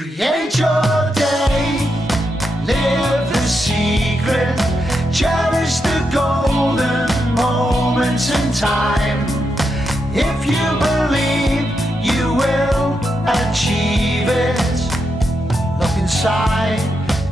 Create your day, live the secret, cherish the golden moments in time. If you believe you will achieve it, look inside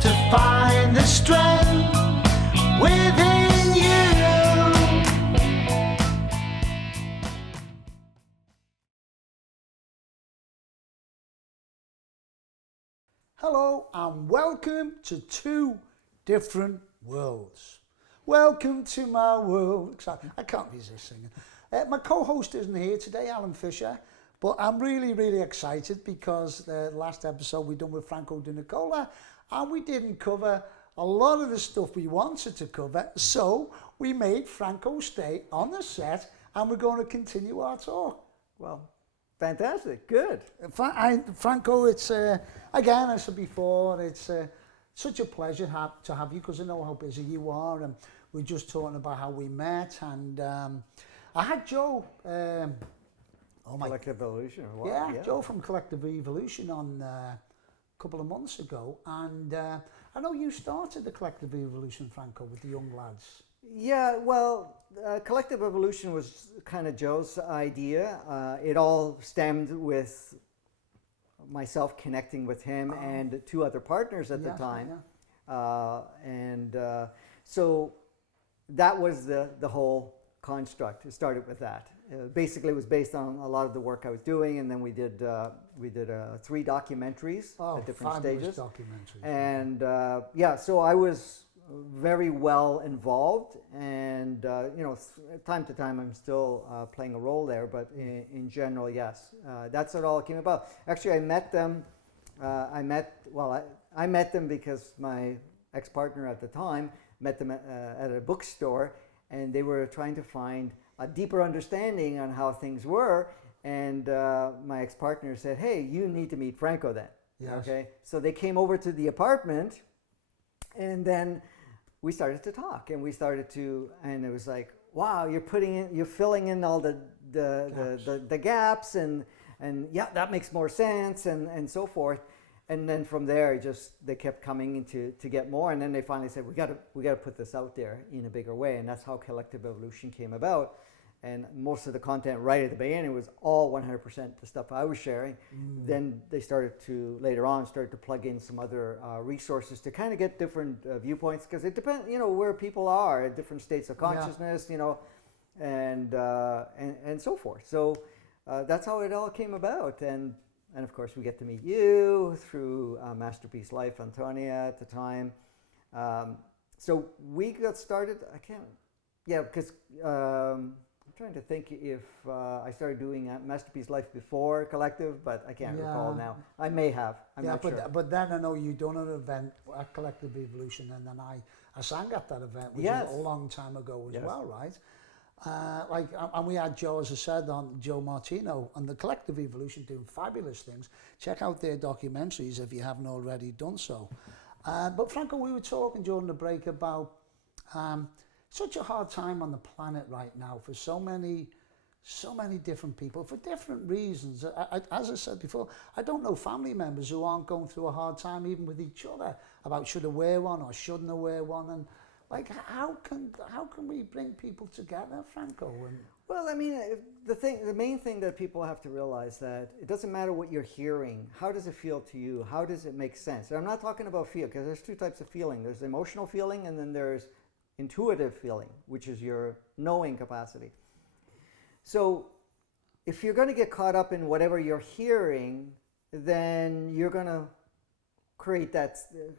to find the strength within you. Hello and welcome to Two Different Worlds. Welcome to my world. I can't resist singing. My co-host isn't here today, Alan Fisher, but I'm really excited because the last episode we done with Franco DeNicola and we didn't cover a lot of the stuff we wanted to cover, so we made Franco stay on the set and we're going to continue our talk. Well, fantastic, good. Franco, it's again, as I said before, it's such a pleasure to have you because I know how busy you are, and we're just talking about how we met. And I had Joe, Collective Evolution, or what? Yeah, Joe from Collective Evolution on a couple of months ago, and I know you started the Collective Evolution, Franco, with the young lads. Yeah, well, Collective Evolution was kind of Joe's idea. It all stemmed with myself connecting with him and two other partners at the time. Yeah. So that was the whole construct. It started with that. Basically, it was based on a lot of the work I was doing, and then we did 3 documentaries at different stages. Documentaries. And so I was very well involved, and time to time I'm still playing a role there, but in general, yes, that's what it all came about. Actually, I met them. I met them because my ex-partner at the time met them at a bookstore, and they were trying to find a deeper understanding on how things were. And my ex-partner said, "Hey, you need to meet Franco then." Yes. Okay, so they came over to the apartment, and then we started to talk, and and it was like, wow, you're filling in all the gaps, and yeah, that makes more sense, and so forth. And then from there, they kept coming to get more, and then they finally said, we got to put this out there in a bigger way, and that's how Collective Evolution came about. And most of the content right at the beginning was all 100% the stuff I was sharing. Then they later on started to plug in some other resources to kind of get different viewpoints, because it depends, where people are at different states of consciousness, and so forth. So that's how it all came about. And of course we get to meet you through Masterpiece Life, Antonia at the time. So we got started, because I'm trying to think if I started doing Masterpiece Life before Collective, but I can't recall now. I may have. I'm not sure. But then I know you done an event at Collective Evolution, and then I sang at that event, which was a long time ago as well, right? And we had Joe, as I said, on Joe Martino on the Collective Evolution, doing fabulous things. Check out their documentaries if you haven't already done so. But Franco, we were talking during the break about such a hard time on the planet right now for so many different people for different reasons. As I said before, I don't know family members who aren't going through a hard time even with each other about should I wear one or shouldn't I wear one, and like how can we bring people together, Franco? Well, I mean, the main thing that people have to realize that it doesn't matter what you're hearing. How does it feel to you? How does it make sense? And I'm not talking about feel, because there's 2 types of feeling. There's emotional feeling, and then there's intuitive feeling, which is your knowing capacity. So if you're going to get caught up in whatever you're hearing, then you're going to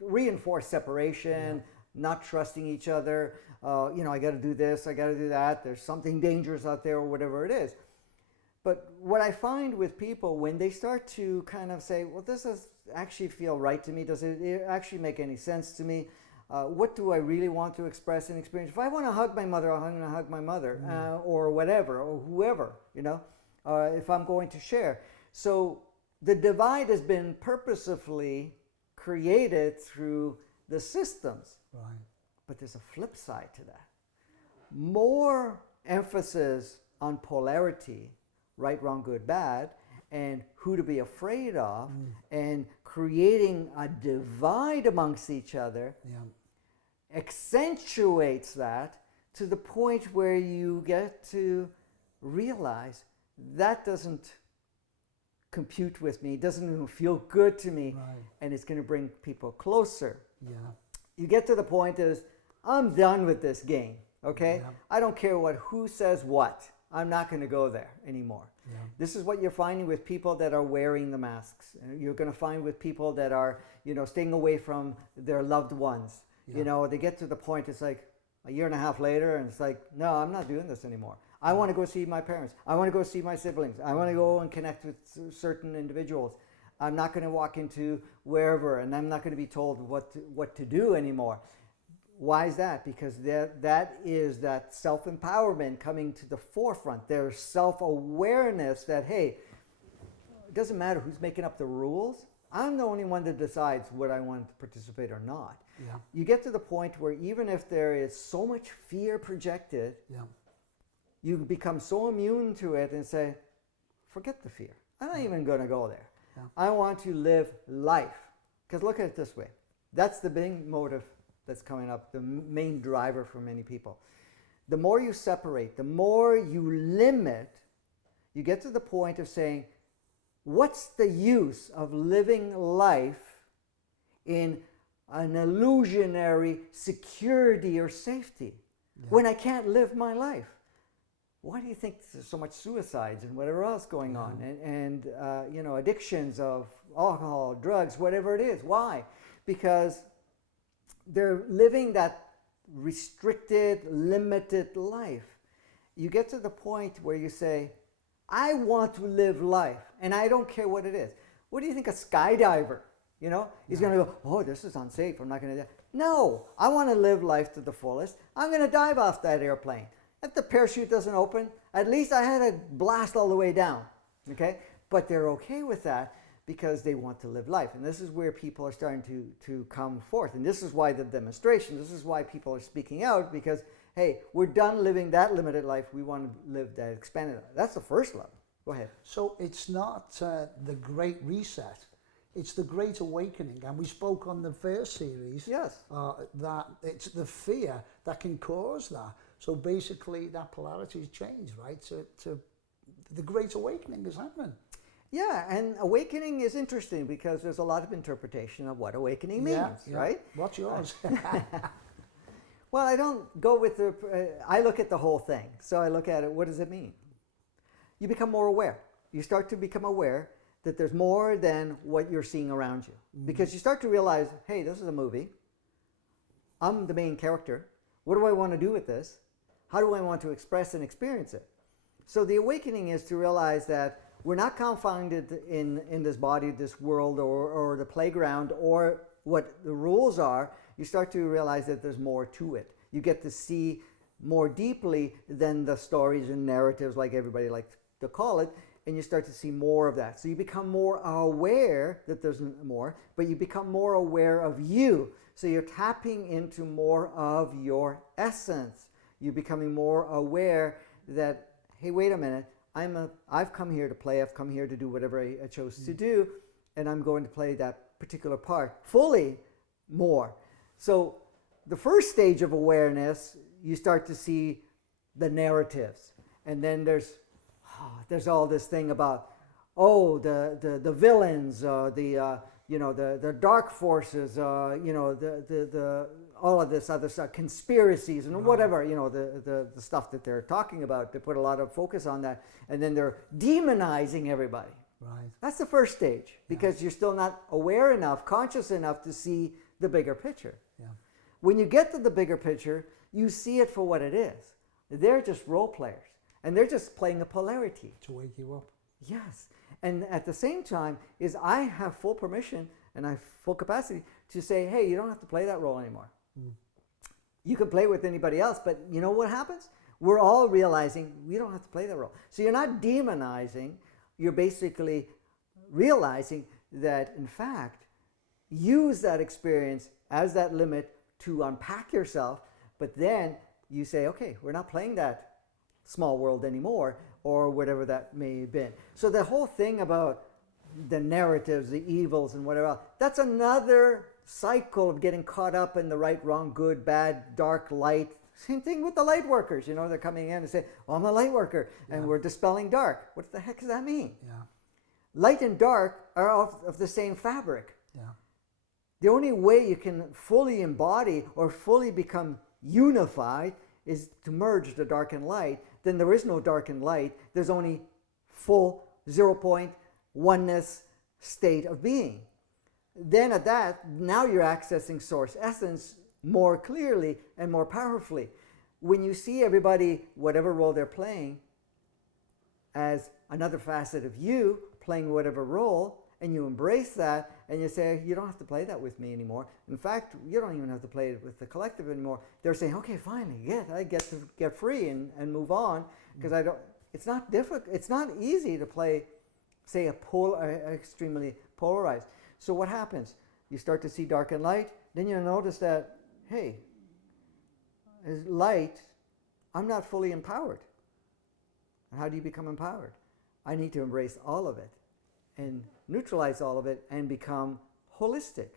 reinforce separation, not trusting each other. I got to do this, I got to do that. There's something dangerous out there, or whatever it is. But what I find with people, when they start to kind of say, well, this does actually feel right to me. Does it actually make any sense to me? What do I really want to express and experience? If I want to hug my mother, I'm going to hug my mother, or whatever, or whoever, if I'm going to share. So the divide has been purposefully created through the systems. Right. But there's a flip side to that. More emphasis on polarity, right, wrong, good, bad, and who to be afraid of, and creating a divide amongst each other, accentuates that to the point where you get to realize that doesn't compute with me, doesn't even feel good to me, and it's going to bring people closer. You get to the point is, I'm done with this game, okay? I don't care who says what. I'm not going to go there anymore. This is what you're finding with people that are wearing the masks. You're going to find with people that are, staying away from their loved ones. They get to the point, it's like a year and a half later, and it's like, no, I'm not doing this anymore. I want to go see my parents. I want to go see my siblings. I want to go and connect with certain individuals. I'm not going to walk into wherever, and I'm not going to be told what to do anymore. Why is that? Because that is that self-empowerment coming to the forefront. There's self-awareness that, hey, it doesn't matter who's making up the rules. I'm the only one that decides what I want to participate or not. You get to the point where even if there is so much fear projected, you become so immune to it and say, forget the fear. I'm not even going to go there. I want to live life. Because look at it this way. That's the big motive that's coming up, the main driver for many people. The more you separate, the more you limit, you get to the point of saying, what's the use of living life in an illusionary security or safety when I can't live my life? Why do you think there's so much suicides and whatever else going on, and addictions of alcohol, drugs, whatever it is? Why? Because they're living that restricted, limited life. You get to the point where you say, I want to live life, and I don't care what it is. What do you think a skydiver, he's going to go, oh, this is unsafe, I'm not going to do. No, I want to live life to the fullest. I'm going to dive off that airplane. If the parachute doesn't open, at least I had a blast all the way down, okay? But they're okay with that because they want to live life. And this is where people are starting to come forth. And this is why the demonstration, this is why people are speaking out, because, hey, we're done living that limited life. We want to live that expanded life. That's the first level. Go ahead. So it's not the Great Reset. It's the Great Awakening. And we spoke on the first series that it's the fear that can cause that. So basically that polarity has changed, right? To the Great Awakening is happening. Yeah, and awakening is interesting because there's a lot of interpretation of what awakening means, right? What's yours? Well, I don't go with I look at the whole thing. So I look at it, what does it mean? You become more aware. You start to become aware that there's more than what you're seeing around you. Because you start to realize, hey, this is a movie. I'm the main character. What do I want to do with this? How do I want to express and experience it? So the awakening is to realize that we're not confounded in this body, this world, or the playground, or what the rules are. You start to realize that there's more to it. You get to see more deeply than the stories and narratives, like everybody likes to call it, and you start to see more of that. So you become more aware that there's more, but you become more aware of you. So you're tapping into more of your essence. You're becoming more aware that, hey, wait a minute, I've come here to play, I've come here to do whatever I chose to do, and I'm going to play that particular part fully more. So the first stage of awareness, you start to see the narratives. And then there's all this thing about, the villains, the dark forces, all of this other stuff, conspiracies and whatever, the stuff that they're talking about. They put a lot of focus on that. And then they're demonizing everybody. Right. That's the first stage, because you're still not aware enough, conscious enough to see the bigger picture. Yeah. When you get to the bigger picture, you see it for what it is. They're just role players, and they're just playing a polarity. To wake you up. Yes. And at the same time is I have full permission and I have full capacity to say, hey, you don't have to play that role anymore. You can play with anybody else, but you know what happens? We're all realizing we don't have to play that role. So you're not demonizing, you're basically realizing that, in fact, use that experience as that limit to unpack yourself, but then you say, okay, we're not playing that small world anymore, or whatever that may have been. So the whole thing about the narratives, the evils, and whatever else. That's another cycle of getting caught up in the right, wrong, good, bad, dark, light. Same thing with the light workers. You know, they're coming in and say, "Oh, I'm a light worker," and we're dispelling dark. What the heck does that mean? Yeah. Light and dark are of the same fabric. Yeah. The only way you can fully embody or fully become unified is to merge the dark and light. Then there is no dark and light. There's only full 0 oneness state of being. Then at that, now you're accessing source essence more clearly and more powerfully. When you see everybody, whatever role they're playing, as another facet of you playing whatever role, and you embrace that, and you say, you don't have to play that with me anymore. In fact, you don't even have to play it with the collective anymore. They're saying, okay, finally, I get to get free and move on, because I don't. It's not difficult. It's not easy to play, say, extremely polarized. So what happens? You start to see dark and light. Then you notice that, hey, as light, I'm not fully empowered. How do you become empowered? I need to embrace all of it and neutralize all of it and become holistic,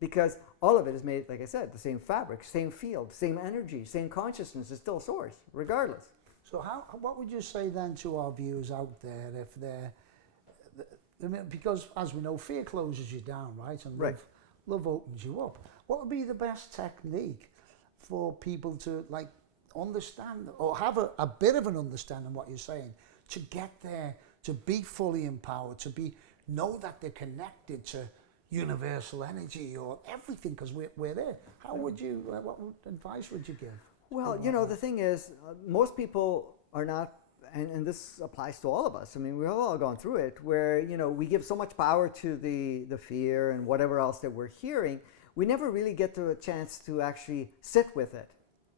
because all of it is made, like I said, the same fabric, same field, same energy, same consciousness is still source, regardless. So what would you say then to our viewers out there if they're, I mean, because as we know, fear closes you down, right? And love opens you up. What would be the best technique for people to like understand or have a bit of an understanding of what you're saying, to get there, to be fully empowered, to know that they're connected to universal energy or everything, because we're there? How would you, what advice would you give? Well, you know, the thing is, most people are not, and this applies to all of us. I mean, we've all gone through it, where, you know, we give so much power to the fear and whatever else that we're hearing, we never really get to a chance to actually sit with it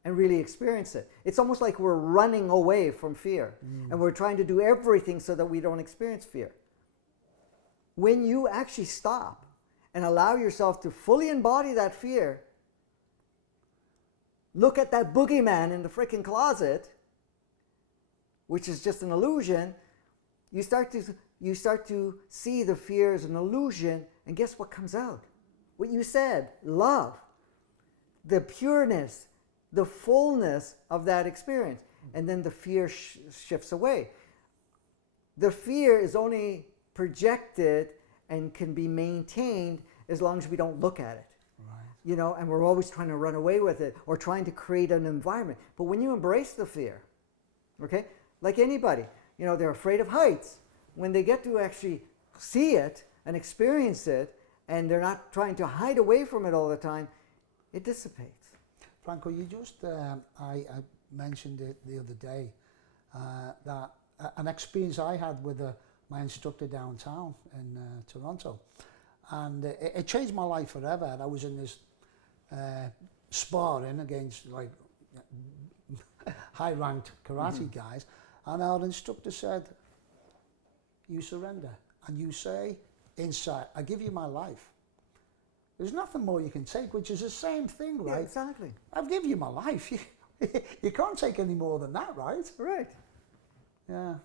and really experience it. It's almost like we're running away from fear, and we're trying to do everything so that we don't experience fear. When you actually stop and allow yourself to fully embody that fear, look at that boogeyman in the freaking closet, which is just an illusion, you start to see the fear as an illusion, and guess what comes out? What you said, love, the pureness, the fullness of that experience. And then the fear shifts away. The fear is only projected and can be maintained as long as we don't look at it. You know, and we're always trying to run away with it or trying to create an environment. But when you embrace the fear, okay, like anybody, you know, they're afraid of heights. When they get to actually see it and experience it, and they're not trying to hide away from it all the time, it dissipates. Franco, you just, I mentioned it the other day, that an experience I had with my instructor downtown in Toronto. And it changed my life forever. And I was in this sparring against like high-ranked karate guys, and our instructor said, you surrender and you say inside, I give you my life. There's nothing more you can take, which is the same thing, right? Yeah, exactly. I've given you my life. You can't take any more than that, right? Right. Yeah.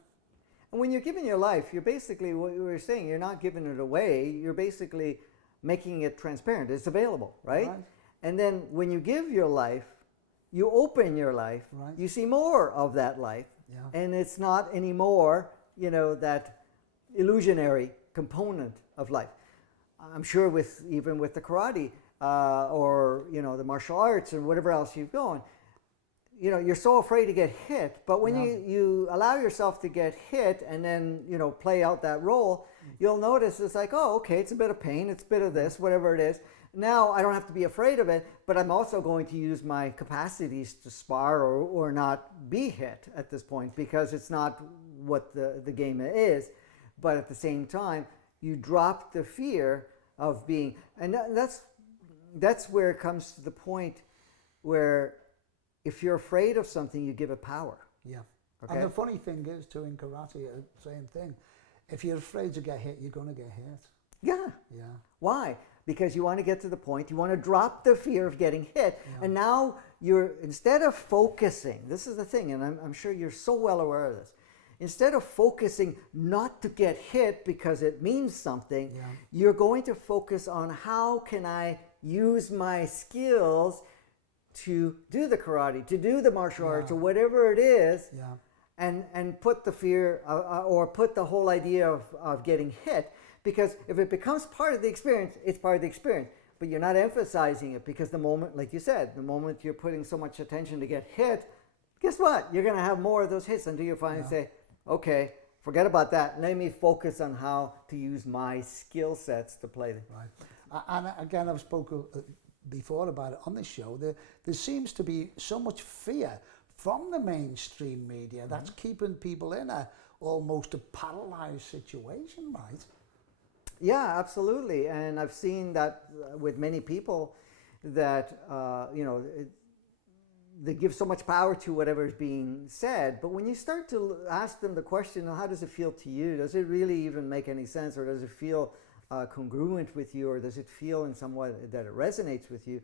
And when you're giving your life, you're basically, what you were saying, you're not giving it away, you're basically making it transparent. It's available, right? And then when you give your life, you open your life, you see more of that life, and it's not anymore, you know, that illusionary component of life. I'm sure even with the karate or, you know, the martial arts and whatever else you've gone, you know, you're so afraid to get hit, but when you allow yourself to get hit and then, you know, play out that role, you'll notice it's like, oh, okay, it's a bit of pain, it's a bit of this, whatever it is. Now I don't have to be afraid of it, but I'm also going to use my capacities to spar or not be hit at this point, because it's not what the game is. But at the same time, you drop the fear of being, and that's where it comes to the point where if you're afraid of something, you give it power. Yeah. Okay? And the funny thing is, too, in karate, same thing. If you're afraid to get hit, you're going to get hit. Yeah. Yeah. Why? Because you want to get to the point, you want to drop the fear of getting hit. And now instead of focusing, this is the thing, and I'm sure you're so well aware of this, instead of focusing not to get hit because it means something, you're going to focus on how can I use my skills to do the karate, to do the martial arts, or whatever it is, and put the fear or put the whole idea of getting hit. Because if it becomes part of the experience, it's part of the experience. But you're not emphasizing it, because the moment, like you said, the moment you're putting so much attention to get hit, guess what? You're going to have more of those hits until you finally say, okay, forget about that. Let me focus on how to use my skill sets to play them. Right. And again, I've spoken before about it on this show. There seems to be so much fear from the mainstream media that's keeping people in almost a paralyzed situation, right? Yeah, absolutely. And I've seen that with many people that, they give so much power to whatever is being said. But when you start to ask them the question, how does it feel to you? Does it really even make any sense? Or does it feel congruent with you? Or does it feel in some way that it resonates with you?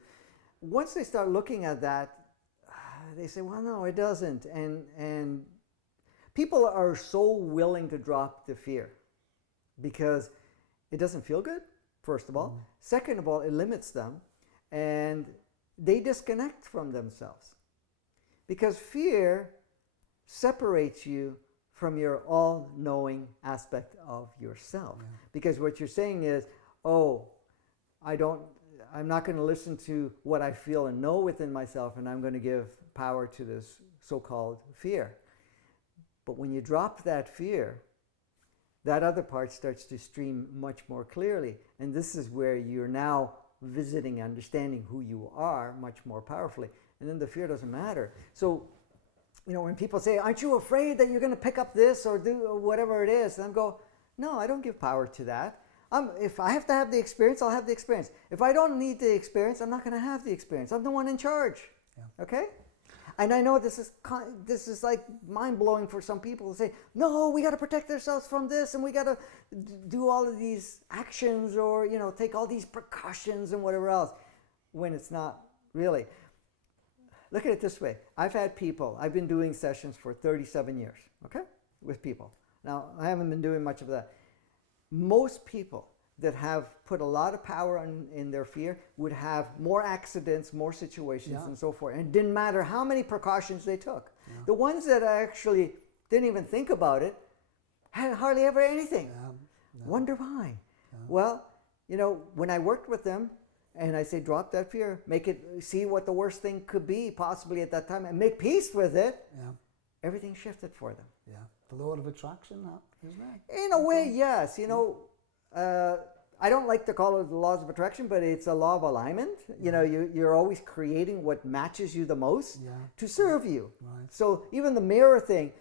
Once they start looking at that, they say, well, no, it doesn't. And people are so willing to drop the fear because it doesn't feel good, first of all. Second of all, it limits them, and they disconnect from themselves. Because fear separates you from your all-knowing aspect of yourself. Because what you're saying is, oh, I'm not going to listen to what I feel and know within myself, and I'm going to give power to this so-called fear. But when you drop that fear, that other part starts to stream much more clearly. And this is where you're now visiting, understanding who you are much more powerfully. And then the fear doesn't matter. So, when people say, aren't you afraid that you're going to pick up this or do whatever it is? And I go, no, I don't give power to that. If I have to have the experience, I'll have the experience. If I don't need the experience, I'm not going to have the experience. I'm the one in charge. Okay? And I know this is like mind-blowing for some people to say, no, we got to protect ourselves from this, and we got to do all of these actions, or take all these precautions and whatever else, when it's not really. Look at it this way. I've been doing sessions for 37 years, okay, with people. Now, I haven't been doing much of that. Most people that have put a lot of power in their fear would have more accidents, more situations, and so forth. And it didn't matter how many precautions they took. The ones that actually didn't even think about it had hardly ever anything. Wonder why? Well, when I worked with them, and I say, drop that fear, see what the worst thing could be possibly at that time, and make peace with it, everything shifted for them. The law of attraction, isn't it? In a way, yes. I don't like to call it the laws of attraction, but it's a law of alignment. You're always creating what matches you the most to serve you. So even the mirror thing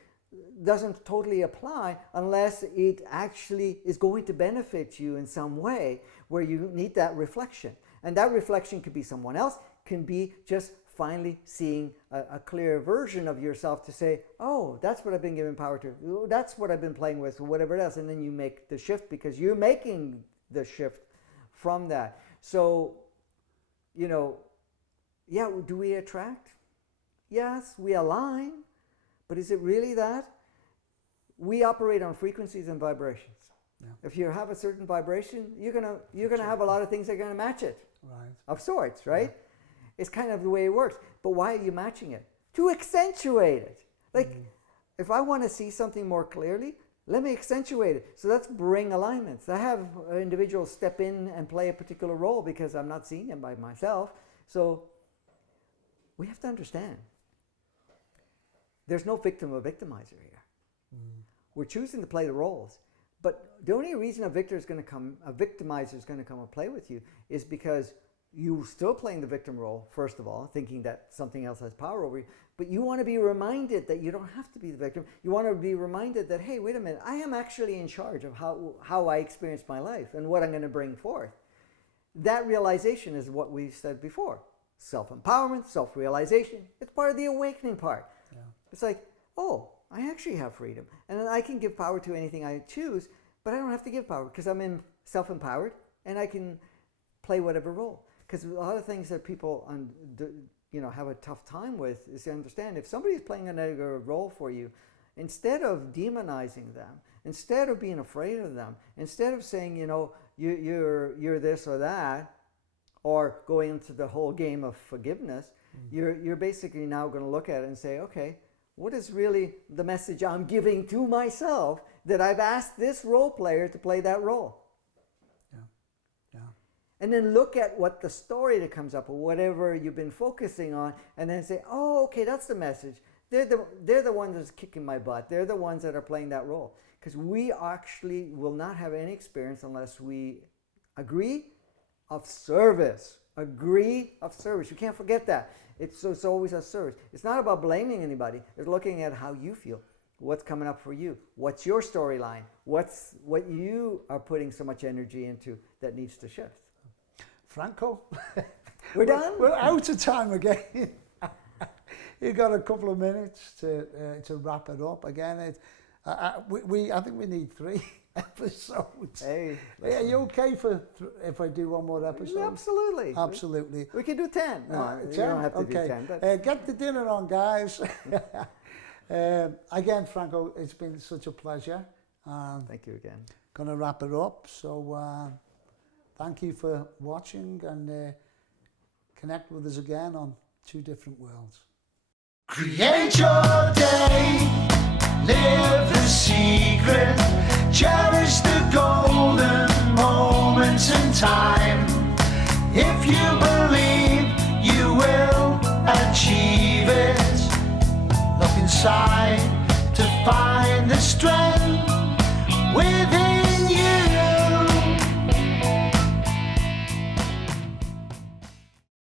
doesn't totally apply unless it actually is going to benefit you in some way, where you need that reflection. And that reflection could be someone else, can be just finally seeing a clear version of yourself to say, oh, that's what I've been giving power to. Ooh, that's what I've been playing with, whatever it is. And then you make the shift, because you're making the shift from that. So, do we attract? Yes, we align. But is it really that? We operate on frequencies and vibrations. If you have a certain vibration, you're gonna have a lot of things that are gonna match it. Of sorts, right? It's kind of the way it works. But why are you matching it? To accentuate it. Like, if I want to see something more clearly, let me accentuate it. So let's bring alignments. I have individuals step in and play a particular role because I'm not seeing them by myself. So we have to understand, there's no victim or victimizer here. We're choosing to play the roles. But the only reason a victimizer is going to come and play with you is because you're still playing the victim role, first of all, thinking that something else has power over you. But you want to be reminded that you don't have to be the victim. You want to be reminded that, hey, wait a minute, I am actually in charge of how I experience my life and what I'm going to bring forth. That realization is what we said before. Self-empowerment, self-realization. It's part of the awakening part. It's like, oh, I actually have freedom. And I can give power to anything I choose, but I don't have to give power because I'm self-empowered and I can play whatever role. Because a lot of things that people have a tough time with is to understand, if somebody's playing a negative role for you instead of demonizing them, instead of being afraid of them, instead of saying, you know, you're this or that, or going into the whole game of forgiveness, you're basically now going to look at it and say, okay, what is really the message I'm giving to myself that I've asked this role player to play that role? And then look at what the story that comes up, or whatever you've been focusing on, and then say, oh, okay, that's the message. They're the ones that's kicking my butt. They're the ones that are playing that role. Because we actually will not have any experience unless we agree of service. Agree of service. You can't forget that. It's always a service. It's not about blaming anybody. It's looking at how you feel. What's coming up for you? What's your storyline? What you are putting so much energy into that needs to shift? Franco, we're done? We're out of time again. You got a couple of minutes to wrap it up. Again, I think we need 3 episodes. Hey, are you okay if I do one more episode? Absolutely. Absolutely. We can do 10. No, 10? You don't have to do 10. But Get the dinner on, guys. Again, Franco, it's been such a pleasure. Thank you again. Gonna wrap it up. So thank you for watching, and connect with us again on 2 different worlds. Create your day, live the secret, cherish the golden moments in time. If you believe, you will achieve it. Look inside.